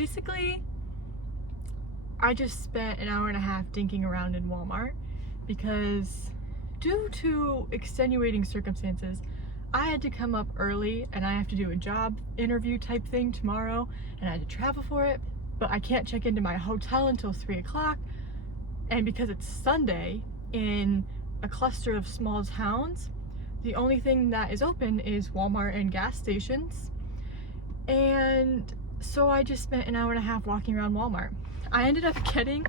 basically, I just spent an hour and a half dinking around in Walmart because due to extenuating circumstances, I had to come up early and I have to do a job interview type thing tomorrow and I had to travel for it, but I can't check into my hotel until 3 o'clock. And because it's Sunday in a cluster of small towns, the only thing that is open is Walmart and gas stations. And so I just spent an hour and a half walking around Walmart. I ended up getting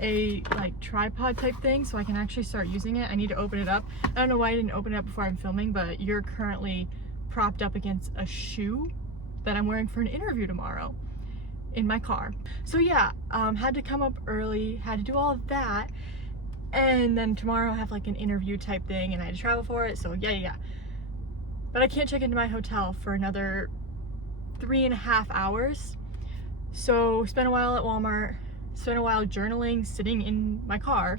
a tripod type thing so I can actually start using it. I need to open it up. I don't know why I didn't open it up before I'm filming, but you're currently propped up against a shoe that I'm wearing for an interview tomorrow in my car. So yeah, had to come up early, had to do all of that, and then tomorrow I have like an interview type thing and I had to travel for it, so yeah. But I can't check into my hotel for another 3.5 hours. So spent a while at Walmart, spent a while journaling, sitting in my car,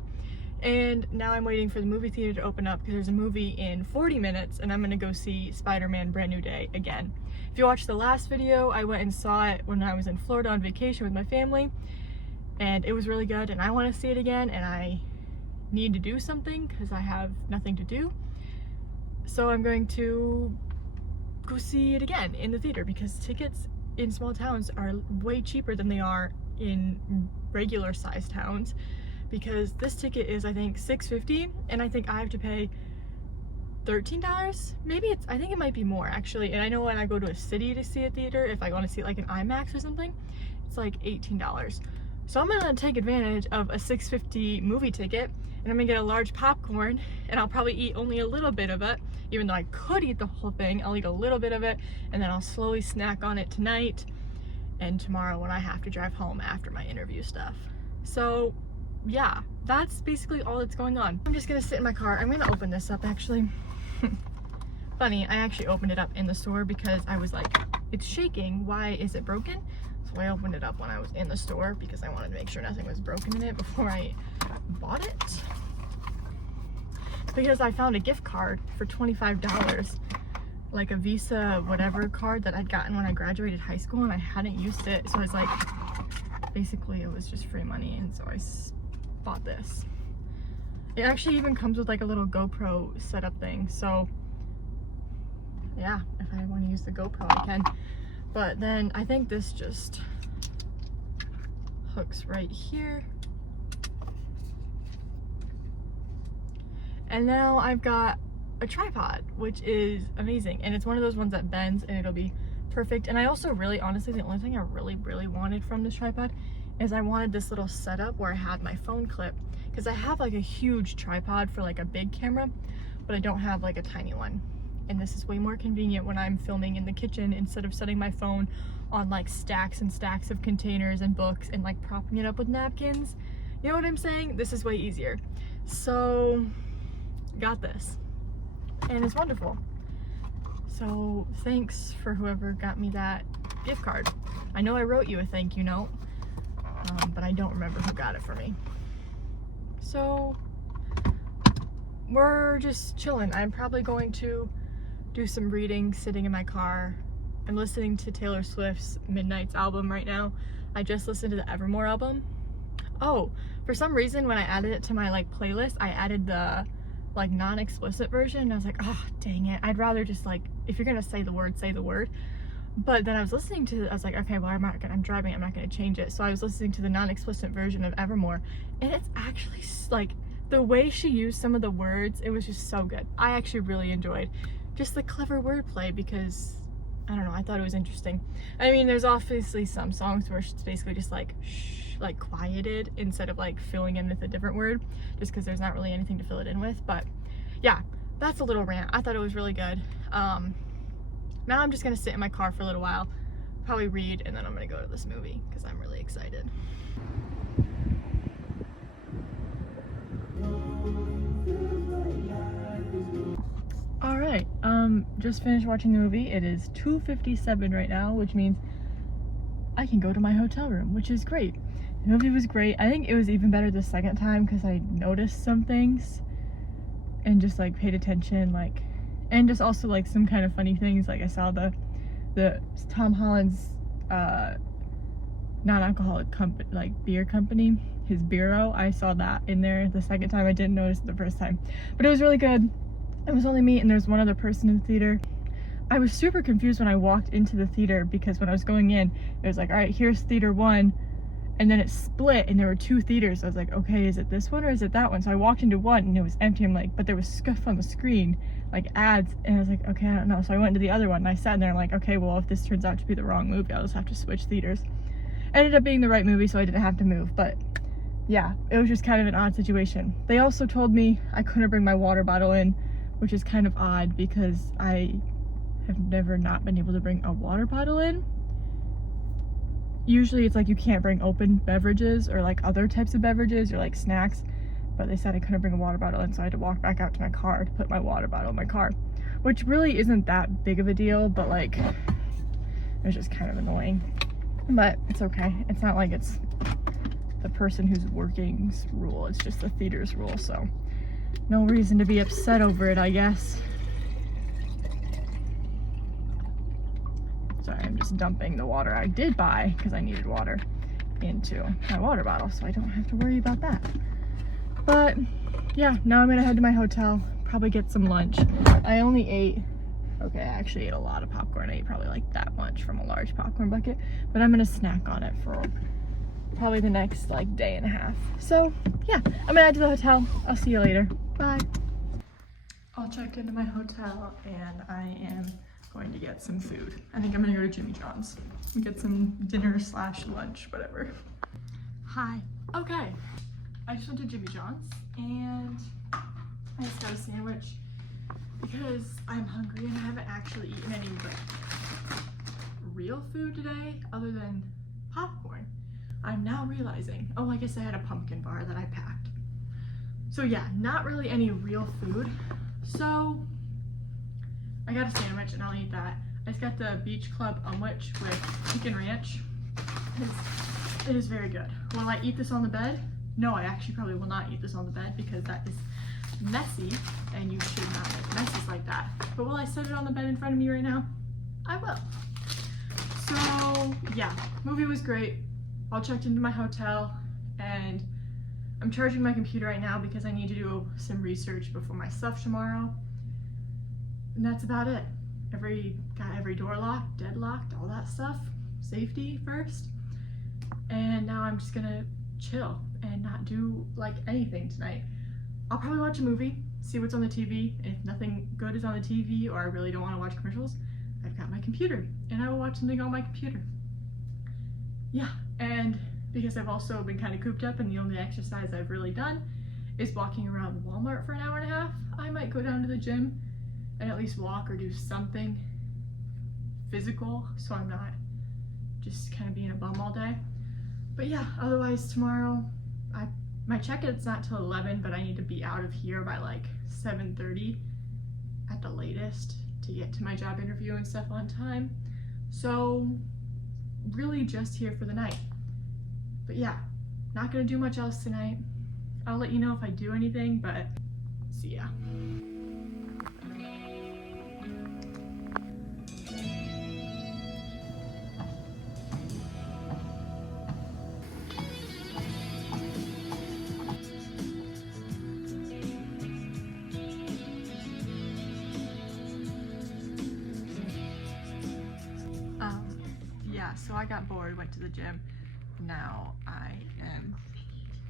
and now I'm waiting for the movie theater to open up because there's a movie in 40 minutes and I'm gonna go see Spider-Man Brand New Day again. If you watched the last video, I went and saw it when I was in Florida on vacation with my family, and it was really good, and I want to see it again, and I need to do something because I have nothing to do. So I'm going to go see it again in the theater because tickets in small towns are way cheaper than they are in regular sized towns, because this ticket is I think $6.50 and I think I have to pay $13. Maybe I think it might be more actually. And I know when I go to a city to see a theater, if I want to see like an IMAX or something, it's like $18. So I'm gonna take advantage of a $6.50 movie ticket, and I'm gonna get a large popcorn, and I'll probably eat only a little bit of it. Even though I could eat the whole thing, I'll eat a little bit of it, and then I'll slowly snack on it tonight and tomorrow when I have to drive home after my interview stuff. So yeah, that's basically all that's going on. I'm just gonna sit in my car. I'm gonna open this up actually. Funny, I actually opened it up in the store because I was like, it's shaking, why is it broken? So I opened it up when I was in the store because I wanted to make sure nothing was broken in it before I bought it. Because I found a gift card for $25, like a Visa whatever card that I'd gotten when I graduated high school, and I hadn't used it. So I was like, basically it was just free money, and so I bought this. It actually even comes with like a little GoPro setup thing, so yeah, if I want to use the GoPro I can. But then I think this just hooks right here. And now I've got a tripod, which is amazing. And it's one of those ones that bends and it'll be perfect. And I also honestly, the only thing I really wanted from this tripod is I wanted this little setup where I had my phone clip. Because I have like a huge tripod for like a big camera, but I don't have like a tiny one. And this is way more convenient when I'm filming in the kitchen instead of setting my phone on like stacks and stacks of containers and books and like propping it up with napkins. You know what I'm saying? This is way easier. So got this, and it's wonderful. So thanks for whoever got me that gift card. I know I wrote you a thank you note, but I don't remember who got it for me. So we're just chilling. I'm probably going to do some reading sitting in my car. I'm listening to Taylor Swift's Midnight's album right now. I just listened to the Evermore album. Oh, for some reason when I added it to my like playlist, I added the like non-explicit version, and I was like, oh dang it, I'd rather just like, if you're gonna say the word, say the word. But then I was listening to it, I was like, okay, well I'm driving, I'm not gonna change it. So I was listening to the non-explicit version of Evermore, and it's actually like the way she used some of the words, it was just so good. I actually really enjoyed just the clever wordplay because I don't know, I thought it was interesting. I mean, there's obviously some songs where it's basically just like shh, like quieted instead of like filling in with a different word, just because there's not really anything to fill it in with. But yeah, that's a little rant. I thought it was really good. Now I'm just gonna sit in my car for a little while, probably read, and then I'm gonna go to this movie because I'm really excited. Alright, just finished watching the movie. It is 2:57 right now, which means I can go to my hotel room, which is great. The movie was great. I think it was even better the second time because I noticed some things and just like paid attention, like, and just also like some kind of funny things. Like I saw the Tom Holland's non-alcoholic company, like beer company, his bureau. I saw that in there the second time. I didn't notice it the first time, but it was really good. It was only me and there's one other person in the theater. I was super confused when I walked into the theater because when I was going in, it was like, all right, here's theater 1, and then it split and there were 2 theaters. I was like, okay, is it this one or is it that one? So I walked into one and it was empty. I'm like, but there was stuff on the screen, like ads, and I was like, okay, I don't know. So I went to the other one and I sat in there. I'm like, okay, well, if this turns out to be the wrong movie, I'll just have to switch theaters. Ended up being the right movie, so I didn't have to move. But yeah, it was just kind of an odd situation. They also told me I couldn't bring my water bottle in, which is kind of odd because I have never not been able to bring a water bottle in. Usually it's like you can't bring open beverages or like other types of beverages or like snacks, but they said I couldn't bring a water bottle in, so I had to walk back out to my car to put my water bottle in my car, which really isn't that big of a deal, but like it was just kind of annoying. But it's okay. It's not like it's the person who's working's rule, it's just the theater's rule, so no reason to be upset over it, I guess. Sorry, I'm just dumping the water I did buy because I needed water into my water bottle, so I don't have to worry about that. But yeah, now I'm gonna head to my hotel, probably get some lunch. I only ate, okay, I actually ate a lot of popcorn. I ate probably like that much from a large popcorn bucket, but I'm gonna snack on it for probably the next like day and a half. So yeah, I'm gonna head to the hotel. I'll see you later. Bye. I'll check into my hotel and I am going to get some food. I think I'm gonna go to Jimmy John's and get some dinner slash lunch, whatever. Hi. Okay. I just went to Jimmy John's and I just got a sandwich because I'm hungry and I haven't actually eaten any like real food today other than popcorn. I'm now realizing, oh, I guess I had a pumpkin bar that I packed. So yeah, not really any real food. So I got a sandwich and I'll eat that. I just got the Beach Club Umwich with chicken ranch. It is very good. Will I eat this on the bed? No, I actually probably will not eat this on the bed because that is messy and you should not make messes like that. But will I set it on the bed in front of me right now? I will. So yeah, movie was great. All checked into my hotel and I'm charging my computer right now because I need to do some research before my stuff tomorrow. And that's about it. Got every door locked, deadlocked, all that stuff. Safety first. And now I'm just gonna chill and not do like anything tonight. I'll probably watch a movie, see what's on the TV, and if nothing good is on the TV or I really don't want to watch commercials, I've got my computer and I will watch something on my computer. Yeah, and because I've also been kind of cooped up and the only exercise I've really done is walking around Walmart for an hour and a half, I might go down to the gym and at least walk or do something physical so I'm not just kind of being a bum all day. But yeah, otherwise tomorrow, my check-in's not till 11, but I need to be out of here by like 7:30 at the latest to get to my job interview and stuff on time. So really just here for the night. But yeah, not gonna do much else tonight. I'll let you know if I do anything, but see ya. So I got bored, went to the gym. Now I am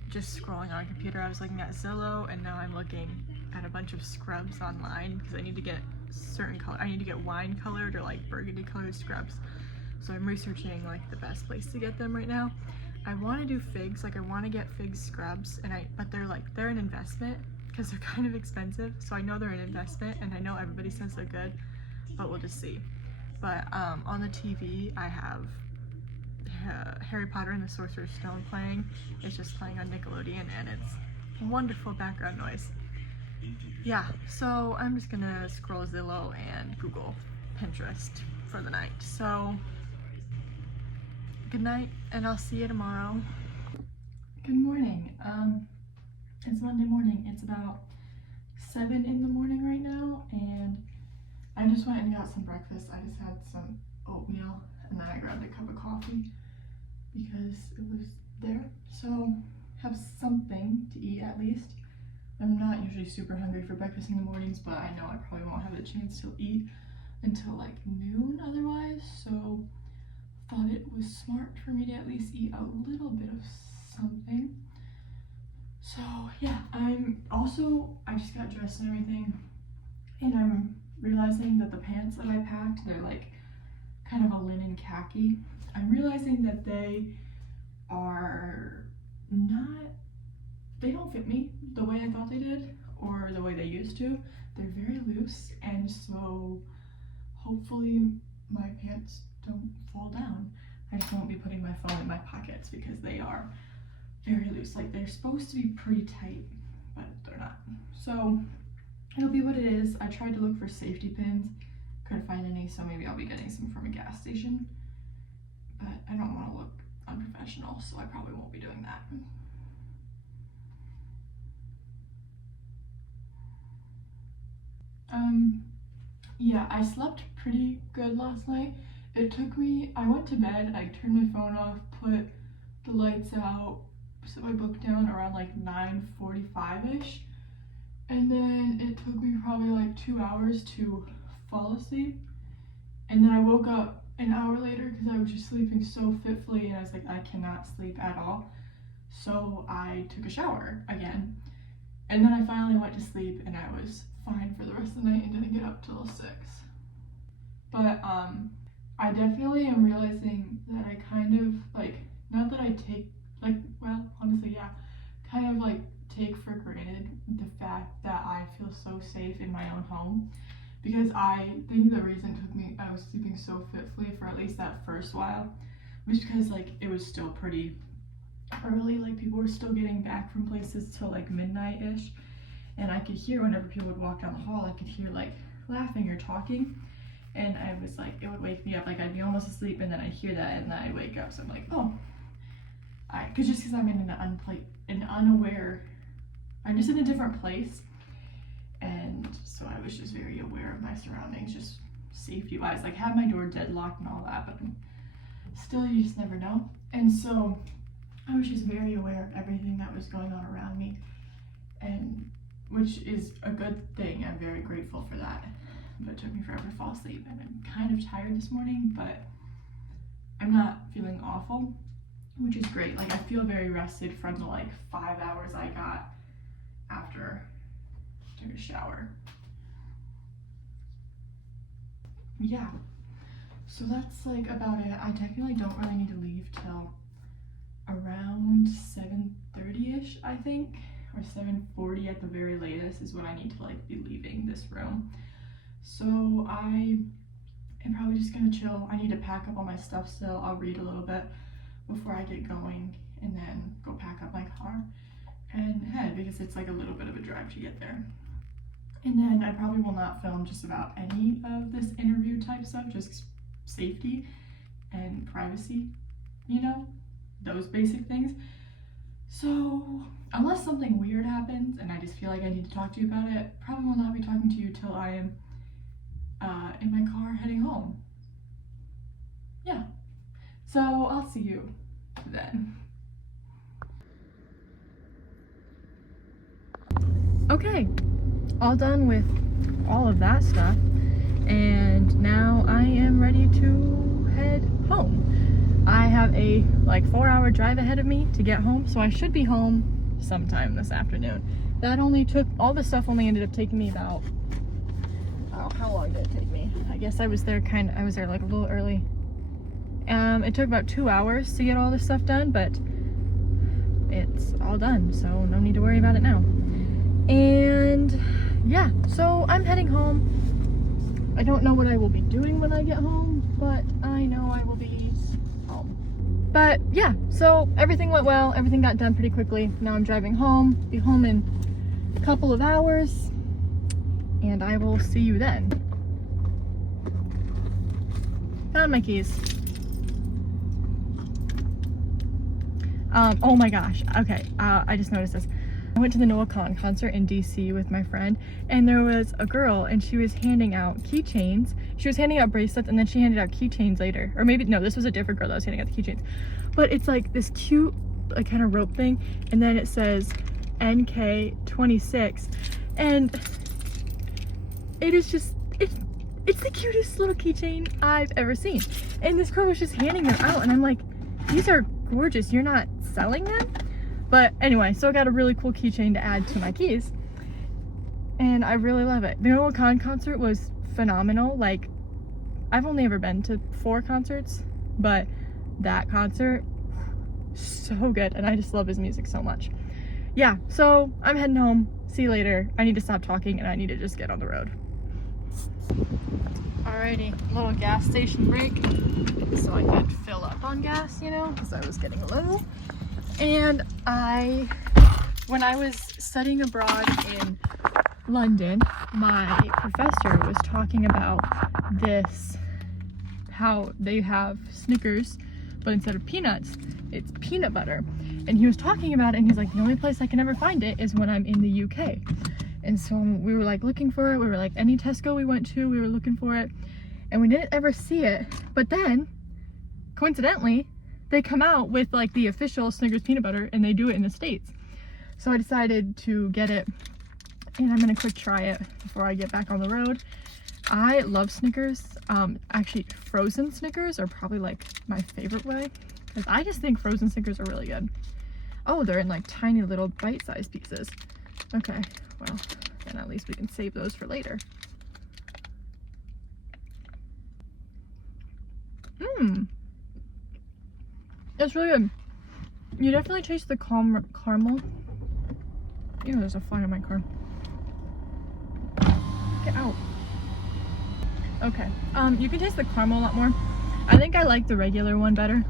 just scrolling on a computer. I was looking at Zillow and now I'm looking at a bunch of scrubs online because I need to get certain color. I need to get wine colored or like burgundy colored scrubs. So I'm researching like the best place to get them right now. I want to do figs, like I want to get fig scrubs, and but they're an investment because they're kind of expensive. So I know they're an investment and I know everybody says they're good, but we'll just see. But on the TV, I have Harry Potter and the Sorcerer's Stone playing. It's just playing on Nickelodeon and it's wonderful background noise. Yeah, so I'm just gonna scroll Zillow and Google Pinterest for the night. So good night and I'll see you tomorrow. Good morning. It's Monday morning. It's about 7 in the morning right now and I just went and got some breakfast. I just had some oatmeal and then I grabbed a cup of coffee. because it was there. So have something to eat at least. I'm not usually super hungry for breakfast in the mornings, but I know I probably won't have the chance to eat until like noon otherwise. So thought it was smart for me to at least eat a little bit of something. So yeah, I just got dressed and everything, and I'm realizing that the pants that I packed, they're like kind of a linen khaki. I'm realizing that they don't fit me the way I thought they did, or the way they used to. They're very loose, and so hopefully my pants don't fall down. I just won't be putting my phone in my pockets because they are very loose. Like, they're supposed to be pretty tight, but they're not. So it'll be what it is. I tried to look for safety pins, couldn't find any, so maybe I'll be getting some from a gas station, but I don't want to look unprofessional, so I probably won't be doing that. Yeah, I slept pretty good last night. I went to bed, I turned my phone off, put the lights out, set my book down around like 9:45-ish, and then it took me probably like 2 hours to fall asleep. And then I woke up an hour later because I was just sleeping so fitfully, and I was like, I cannot sleep at all. So I took a shower again, and then I finally went to sleep, and I was fine for the rest of the night and didn't get up till 6. But I definitely am realizing that I kind of like, not that I take like, well, honestly, yeah, kind of like take for granted the fact that I feel so safe in my own home, because I think the reason I was sleeping so fitfully for at least that first while was because like it was still pretty early, like people were still getting back from places till like midnight-ish, and I could hear whenever people would walk down the hall, I could hear like laughing or talking, and I was like, it would wake me up, like I'd be almost asleep and then I'd hear that and then I'd wake up. So I'm like, oh, because I'm in I'm just in a different place, and so I was just very aware of my surroundings, just safety wise, like had my door deadlocked and all that, but still you just never know. And so I was just very aware of everything that was going on around me, and which is a good thing. I'm very grateful for that, but it took me forever to fall asleep, and I'm kind of tired this morning, but I'm not feeling awful, which is great. Like I feel very rested from the like 5 hours I got after I took a shower. Yeah, so that's like about it. I technically don't really need to leave till around 7:30-ish, I think, or 7:40 at the very latest is when I need to like be leaving this room. So I am probably just gonna chill. I need to pack up all my stuff still. I'll read a little bit before I get going, and then go pack up my car and head, because it's like a little bit of a drive to get there. And then I probably will not film just about any of this interview type stuff, just safety and privacy, you know, those basic things. So unless something weird happens and I just feel like I need to talk to you about it, probably will not be talking to you till I am in my car heading home. Yeah, so I'll see you then. Okay, all done with all of that stuff, and now I am ready to head home. I have a like 4-hour drive ahead of me to get home, so I should be home sometime this afternoon. That only took, all the stuff only ended up taking me about, oh, how long did it take me? I guess I was there like a little early. It took about 2 hours to get all this stuff done, but it's all done, so no need to worry about it now. And yeah, so I'm heading home. I don't know what I will be doing when I get home, but I know I will be home. But yeah, so everything went well, everything got done pretty quickly. Now I'm driving home, be home in a couple of hours, and I will see you then. Found my keys. Oh my gosh, okay, I just noticed this. I went to the Noah Kahan concert in DC with my friend, and there was a girl and she was handing out keychains. She was handing out bracelets and then she handed out keychains later. Or maybe, no, this was a different girl that was handing out the keychains. But it's like this cute, like kind of rope thing, and then it says NK26, and it is just, it's the cutest little keychain I've ever seen. And this girl was just handing them out, and I'm like, these are gorgeous, you're not selling them? But anyway, so I got a really cool keychain to add to my keys, and I really love it. The Noah Kahan concert was phenomenal. Like, I've only ever been to 4 concerts, but that concert, so good, and I just love his music so much. Yeah, so I'm heading home. See you later. I need to stop talking and I need to just get on the road. Alrighty, little gas station break so I could fill up on gas, you know, because I was getting low. And when I was studying abroad in London, my professor was talking about this, how they have Snickers, but instead of peanuts, it's peanut butter. And he was talking about it, and he's like, the only place I can ever find it is when I'm in the UK. And so we were like looking for it. We were like, any Tesco we went to, we were looking for it, and we didn't ever see it. But then, coincidentally, they come out with like the official Snickers peanut butter, and they do it in the States. So I decided to get it, and I'm gonna quick try it before I get back on the road. I love Snickers. Actually, frozen Snickers are probably like my favorite way, because I just think frozen Snickers are really good. Oh, they're in like tiny little bite-sized pieces. Okay, well, then at least we can save those for later. It's really good. You definitely taste the caramel. Ew, there's a fly in my car. Get out. Okay, you can taste the caramel a lot more. I think I like the regular one better.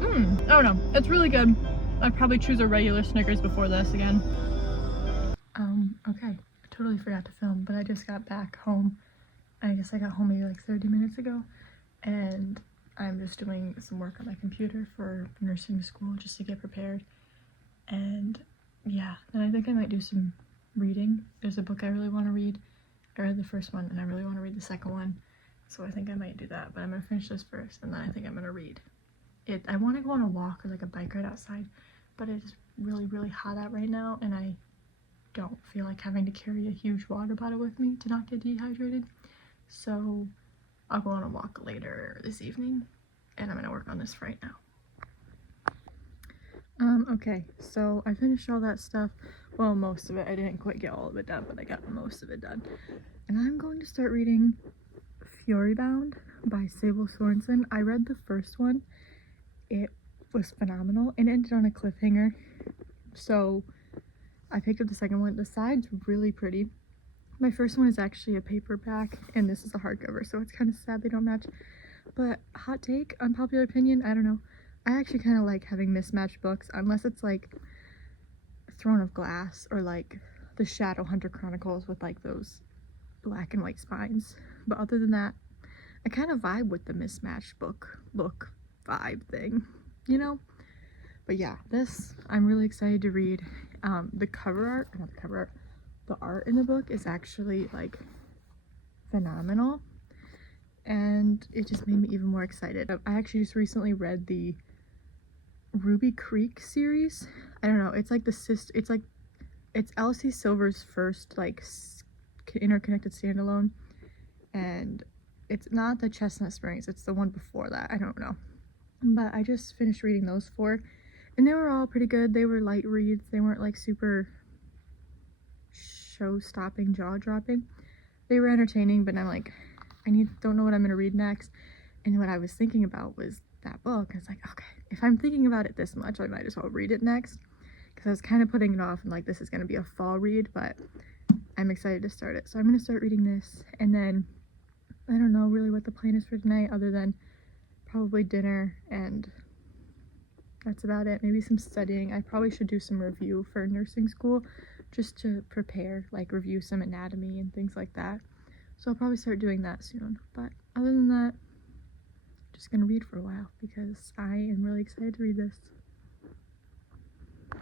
I don't know, it's really good. I'd probably choose a regular Snickers before this again. Okay, I totally forgot to film, but I just got back home. I guess I got home maybe like 30 minutes ago, and I'm just doing some work on my computer for nursing school just to get prepared. And yeah, then I think I might do some reading. There's a book I really want to read. I read the first one and I really want to read the second one, so I think I might do that, but I'm gonna finish this first and then I think I'm gonna read it. I want to go on a walk or like a bike ride outside, but it's really hot out right now, and I don't feel like having to carry a huge water bottle with me to not get dehydrated. So I'll go on a walk later this evening, and I'm gonna work on this right now. Okay, so I finished all that stuff. Well, most of it. I didn't quite get all of it done, but I got most of it done. And I'm going to start reading Furybound by Sable Sorensen. I read the first one. It was phenomenal and it ended on a cliffhanger. So I picked up the second one. The side's really pretty. My first one is actually a paperback and this is a hardcover, so it's kind of sad they don't match. But hot take, unpopular opinion, I don't know. I actually kind of like having mismatched books, unless it's like Throne of Glass or like the Shadowhunter Chronicles with like those black and white spines. But other than that, I kind of vibe with the mismatched book look vibe thing, you know? But yeah, this I'm really excited to read. The cover art, not the cover art, the art in the book is actually like phenomenal, and it just made me even more excited. I actually just recently read the Ruby Creek series. I don't know, it's like it's Elsie Silver's first like interconnected standalone, and it's not the Chestnut Springs, it's the one before that. I don't know, but I just finished reading those 4 and they were all pretty good. They were light reads, they weren't like super show-stopping, jaw-dropping. They were entertaining, but I'm like, don't know what I'm gonna read next. And what I was thinking about was that book. I was like, okay, if I'm thinking about it this much, I might as well read it next, because I was kind of putting it off and like, this is gonna be a fall read, but I'm excited to start it. So I'm gonna start reading this, and then I don't know really what the plan is for tonight other than probably dinner, and that's about it. Maybe some studying. I probably should do some review for nursing school just to prepare, like review some anatomy and things like that. So I'll probably start doing that soon. But other than that, just gonna read for a while because I am really excited to read this.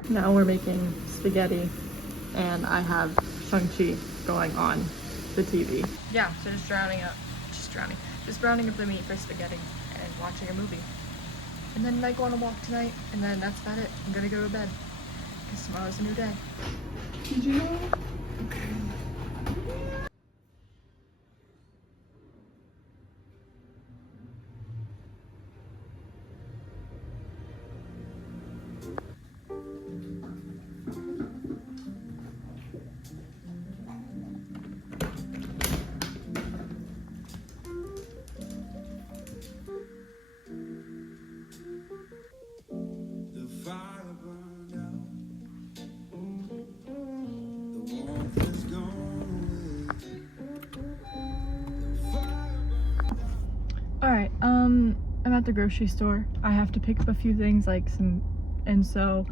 Now we're making spaghetti and I have Shang-Chi going on the TV. Yeah, so just browning up the meat for spaghetti and watching a movie. And then I go on a walk tonight, and then that's about it. I'm gonna go to bed because tomorrow's a new day. Did you know? Alright, I'm at the grocery store. I have to pick up a few things, and so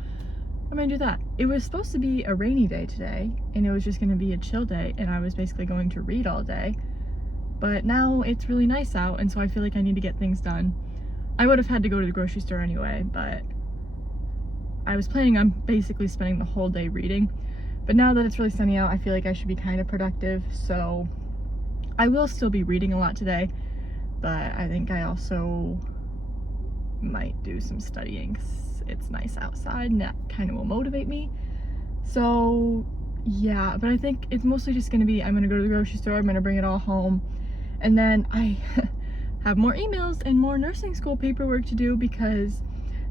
I'm gonna do that. It was supposed to be a rainy day today, and it was just gonna be a chill day, and I was basically going to read all day. But now it's really nice out, and so I feel like I need to get things done. I would have had to go to the grocery store anyway, but I was planning on basically spending the whole day reading. But now that it's really sunny out, I feel like I should be kind of productive, so I will still be reading a lot today. But I think I also might do some studying because it's nice outside and that kind of will motivate me. So yeah, but I think it's mostly just gonna be, I'm gonna go to the grocery store, I'm gonna bring it all home, and then I have more emails and more nursing school paperwork to do because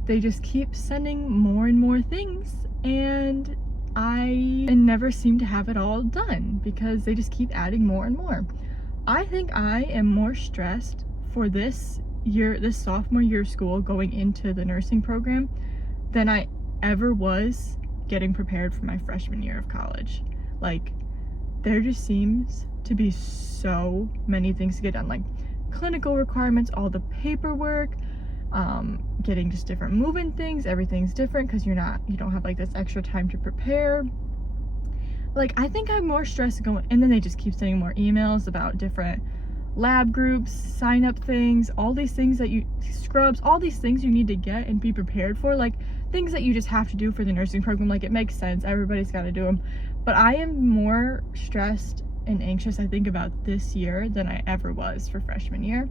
they just keep sending more and more things, and I never seem to have it all done because they just keep adding more and more. I think I am more stressed for this year, this sophomore year of school going into the nursing program than I ever was getting prepared for my freshman year of college. Like, there just seems to be so many things to get done, like clinical requirements, all the paperwork, getting just different move-in things, everything's different because you don't have like this extra time to prepare. Like, I think I'm more stressed going, and then they just keep sending more emails about different lab groups, sign up things, all these things that scrubs, all these things you need to get and be prepared for, like things that you just have to do for the nursing program. Like, it makes sense, everybody's got to do them, but I am more stressed and anxious, I think, about this year than I ever was for freshman year,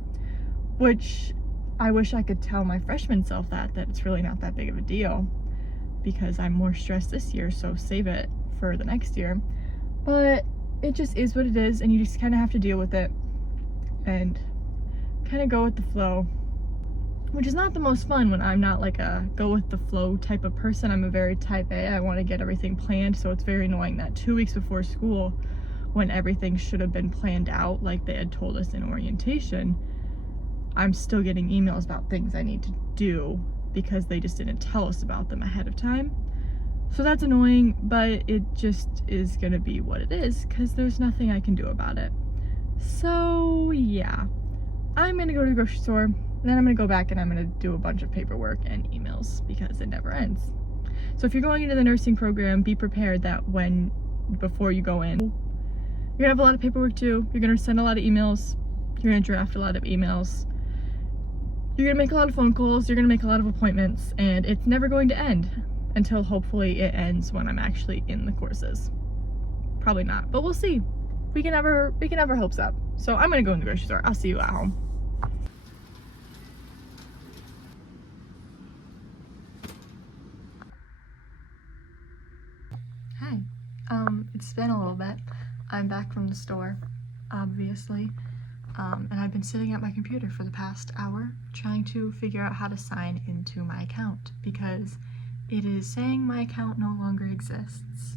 which I wish I could tell my freshman self that it's really not that big of a deal because I'm more stressed this year, so save it for the next year. But it just is what it is, and you just kind of have to deal with it and kind of go with the flow, which is not the most fun when I'm not like a go with the flow type of person. I'm a very type A. I want to get everything planned, so it's very annoying that 2 weeks before school, when everything should have been planned out like they had told us in orientation, I'm still getting emails about things I need to do because they just didn't tell us about them ahead of time. So that's annoying, but it just is gonna be what it is because there's nothing I can do about it. So yeah, I'm gonna go to the grocery store, and then I'm gonna go back and I'm gonna do a bunch of paperwork and emails because it never ends. So if you're going into the nursing program, be prepared that before you go in, you're gonna have a lot of paperwork too. You're gonna send a lot of emails. You're gonna draft a lot of emails. You're gonna make a lot of phone calls. You're gonna make a lot of appointments, and it's never going to end until hopefully it ends when I'm actually in the courses. Probably not, but we'll see. We can have our hopes up. So I'm gonna go in the grocery store. I'll see you at home. Hi. It's been a little bit. I'm back from the store, obviously. And I've been sitting at my computer for the past hour trying to figure out how to sign into my account because it is saying my account no longer exists.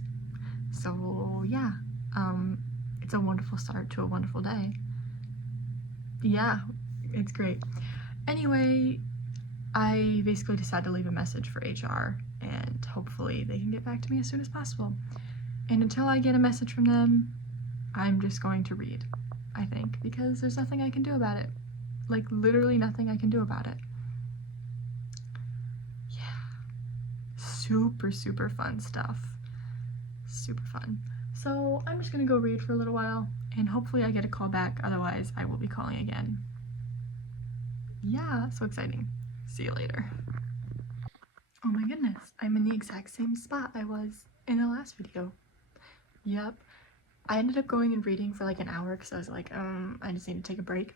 So yeah, it's a wonderful start to a wonderful day. Yeah, it's great. Anyway, I basically decided to leave a message for HR and hopefully they can get back to me as soon as possible. And until I get a message from them, I'm just going to read, I think, because there's nothing I can do about it. Like, literally nothing I can do about it. Yeah. Super, super fun stuff. Super fun. So I'm just gonna go read for a little while and hopefully I get a call back, otherwise I will be calling again. Yeah, so exciting. See you later. Oh my goodness, I'm in the exact same spot I was in the last video. Yep. I ended up going and reading for like an hour because I was like, I just need to take a break.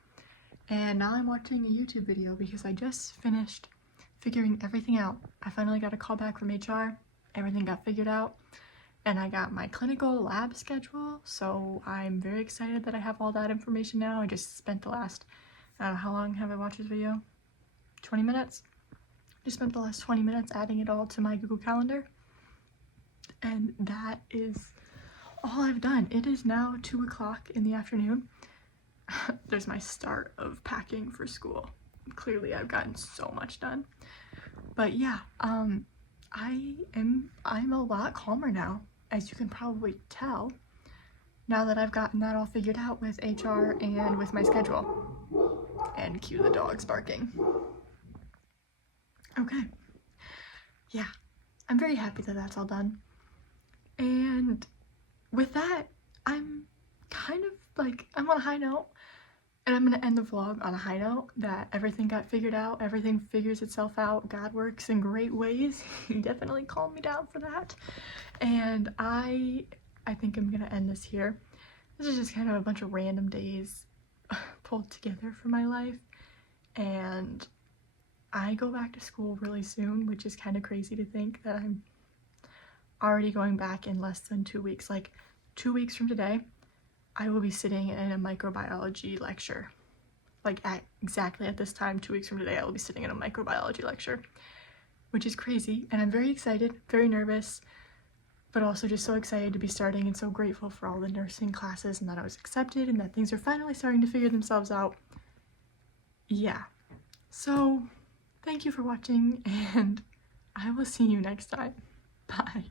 And now I'm watching a YouTube video because I just finished figuring everything out. I finally got a call back from HR, everything got figured out, and I got my clinical lab schedule, so I'm very excited that I have all that information now. I just spent the last, I don't know, how long have I watched this video? 20 minutes? Just spent the last 20 minutes adding it all to my Google Calendar, and that is all I've done. It is now 2 o'clock in the afternoon. There's my start of packing for school. Clearly I've gotten so much done. But yeah, I'm a lot calmer now, as you can probably tell, now that I've gotten that all figured out with HR and with my schedule. And cue the dogs barking. Okay. Yeah, I'm very happy that that's all done. And with that, I'm kind of like, I'm on a high note. And I'm gonna end the vlog on a high note that everything got figured out, everything figures itself out, God works in great ways. He definitely calmed me down for that. And I think I'm gonna end this here. This is just kind of a bunch of random days pulled together for my life. And I go back to school really soon, which is kind of crazy to think that I'm already going back in less than 2 weeks. Like 2 weeks from today, I will be sitting in a microbiology lecture. Like exactly at this time, 2 weeks from today, I will be sitting in a microbiology lecture, which is crazy. And I'm very excited, very nervous, but also just so excited to be starting and so grateful for all the nursing classes and that I was accepted and that things are finally starting to figure themselves out. Yeah. So thank you for watching, and I will see you next time. Bye.